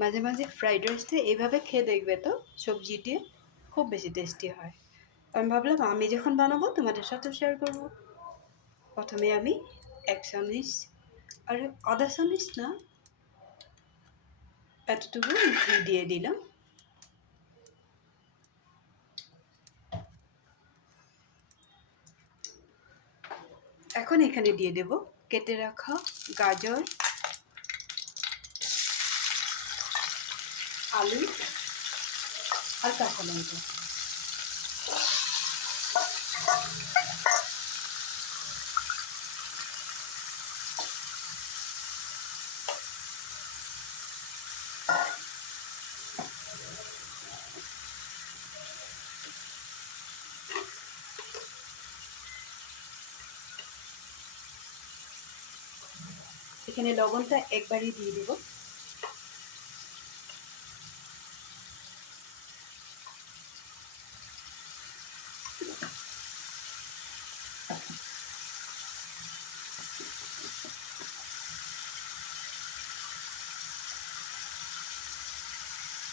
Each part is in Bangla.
মাঝে মাঝে ফ্রাইড রাইসটা এইভাবে খেয়ে দেখবে তো, সবজি দিয়ে খুব বেশি টেস্টি হয়। আমি ভাবলাম আমি যখন বানাবো তোমাদের সাথেও শেয়ার করব। প্রথমে আমি 1 চামচ, আর আধা চামচ না, এতটুকু ঘি দিয়ে দিলাম। এখন এখানে দিয়ে দেব কেটে রাখা গাজর, আলু আর কাঁচা লঙ্কা। এখানে লবণটা একবারই দিয়ে দেব।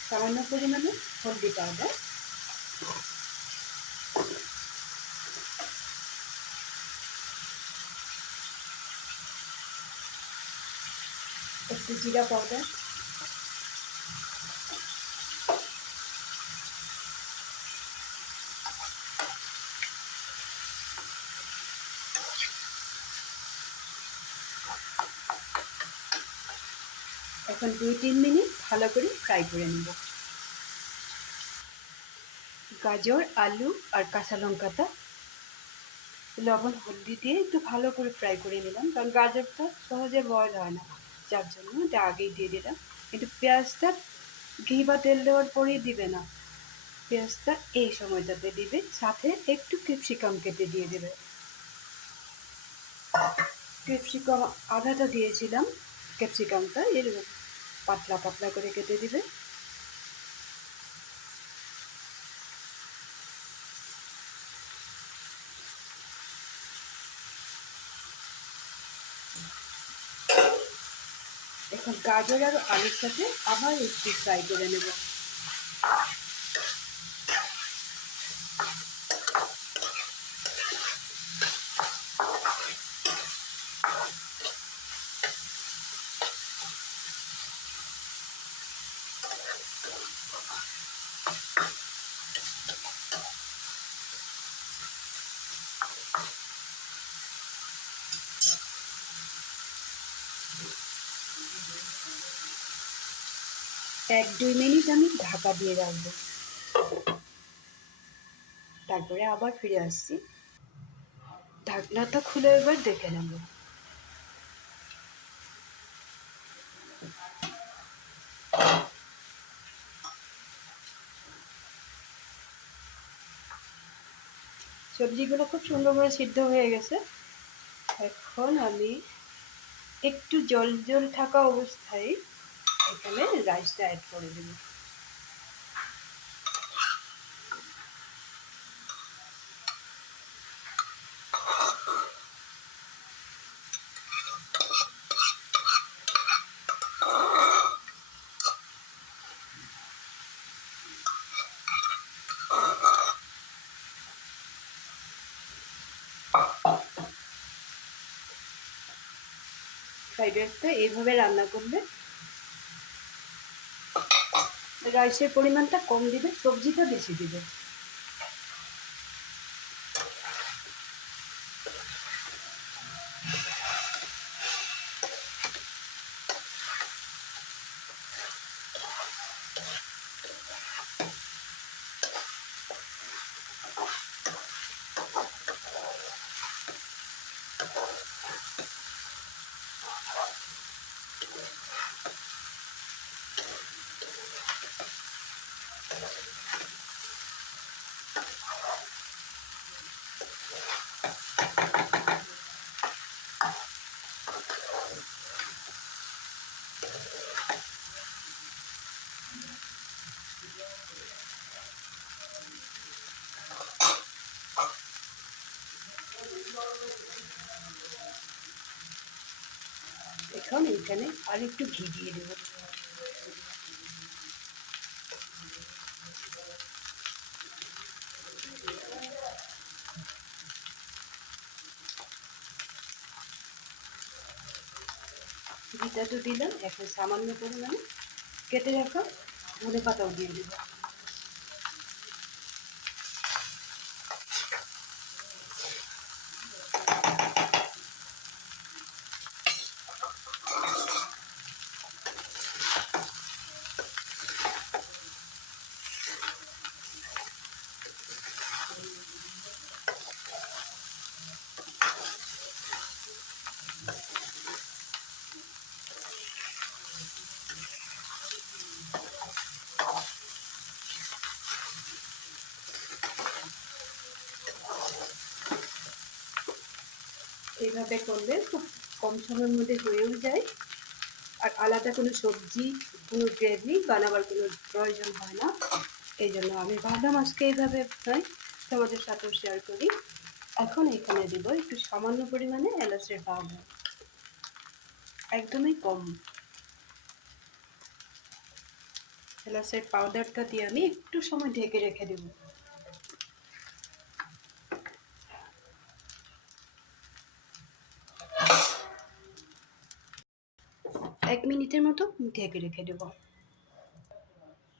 সামান্য পরিমাণে হলদি পাউডার, একটু জিরা পাউডার, এখন 2-3 মিনিট ভালো করে ফ্রাই করে নেব। গাজর, আলু আর কাঁচা লঙ্কাটা লবণ হলদি দিয়ে একটু ভালো করে ফ্রাই করে নিলাম, কারণ গাজরটা সহজে বয়েল হয় না, যার জন্য এটা আগেই দিয়ে দিলাম। কিন্তু পেঁয়াজটা ঘি বা তেল দেওয়ার পরেই দিবে না, পেঁয়াজটা এই সময়টাতে দিবে, সাথে একটু ক্যাপসিকাম কেটে দিয়ে দেবে। ক্যাপসিকাম আধাটা দিয়েছিলাম, ক্যাপসিকামটা এর পাতলা পাতলা করে কেটে দিবে। এখন গাজর আর আলুর সাথে আবার একটু ফ্রাই করে নেব। এক 2 মিনিট আমি ঢাকা দিয়ে রাখবো, তারপরে আবার ফিরে আসছি। ঢাকনাটা খুলে এবার দেখে নেব। সবজিগুলো খুব সুন্দর করে সিদ্ধ হয়ে গেছে। এখন আমি একটু জল জল থাকা অবস্থায় এখানে রাইসটা অ্যাড করে দেব। ফ্রাইড রাইসটা এইভাবে রান্না করলে রাইসের পরিমাণটা কম দিবে, সবজিটা বেশি দিবে। এখন এইখানে আর একটু ঘি দিয়ে দেবো। সবজিটা তো দিলাম, এখন সামান্য পরিমাণে কেটে রাখা ধনেপাতাও দিয়ে দিব। এইভাবে করলে খুব কম সময়ের মধ্যে হয়েও যায়, আর আলাদা কোনো সবজি, কোনো গ্রেভি বানাবার কোনো প্রয়োজন হয় না। এই জন্য আমি ভাবলাম আজকে এইভাবে নয় তোমাদের সাথেও শেয়ার করি। এখন এখানে দিব একটু সামান্য পরিমাণে এলাচের পাউডার, একদমই কম। এলাচের পাউডারটা দিয়ে আমি একটু সময় ঢেকে রেখে দেব। এক মিনিটের মতো ঢেকে রেখে দেব।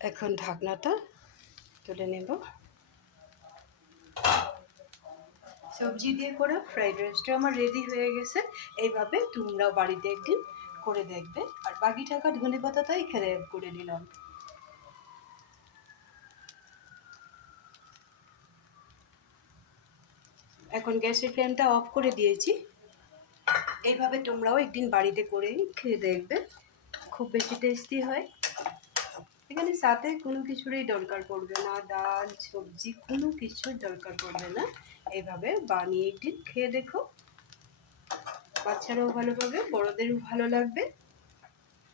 এখন ঢাকনাটা তুলে নেব। সবজি দিয়ে করা ফ্রাইড রাইসটা আমার রেডি হয়ে গেছে। এইভাবে তোমরাও বাড়িতে একদিন করে দেখবে। আর বাকি থাকা ধনেপাতাটা এখানে অ্যাড করে দিলাম। এখন গ্যাসের ফ্লেমটা অফ করে দিয়েছি। এইভাবে তোমরাও একদিন বাড়িতে করে খেয়ে দেখবে, খুব বেশি টেস্টি হয়। এখানে সাথে কোনো কিছুরই দরকার পড়বে না, ডাল সবজি কোনো কিছুর দরকার পড়বে না। এইভাবে বানিয়ে একদিন খেয়ে দেখো, বাচ্চারাও ভালো পাবে, বড়দেরও ভালো লাগবে।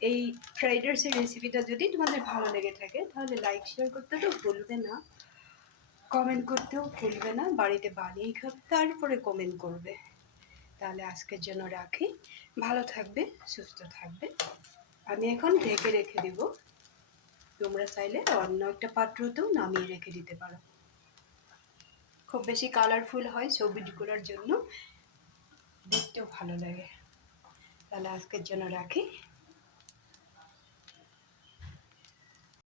এই ফ্রাইড রাইসের রেসিপিটা যদি তোমাদের ভালো লেগে থাকে তাহলে লাইক শেয়ার করতে তো ভুলবে না, কমেন্ট করতেও ভুলবে না। বাড়িতে বানিয়ে খাবে, তারপরে কমেন্ট করবে। তাহলে আজকের জন্য রাখি, ভালো থাকবে, সুস্থ থাকবে। আমি এখন ঢেকে রেখে দিব। তোমরা চাইলে অন্য একটা পাত্রতেও নামিয়ে রেখে দিতে পারো, খুব বেশি কালারফুল হয় ছবি করার জন্য, দেখতেও ভালো লাগে। তাহলে আজকের জন্য রাখি।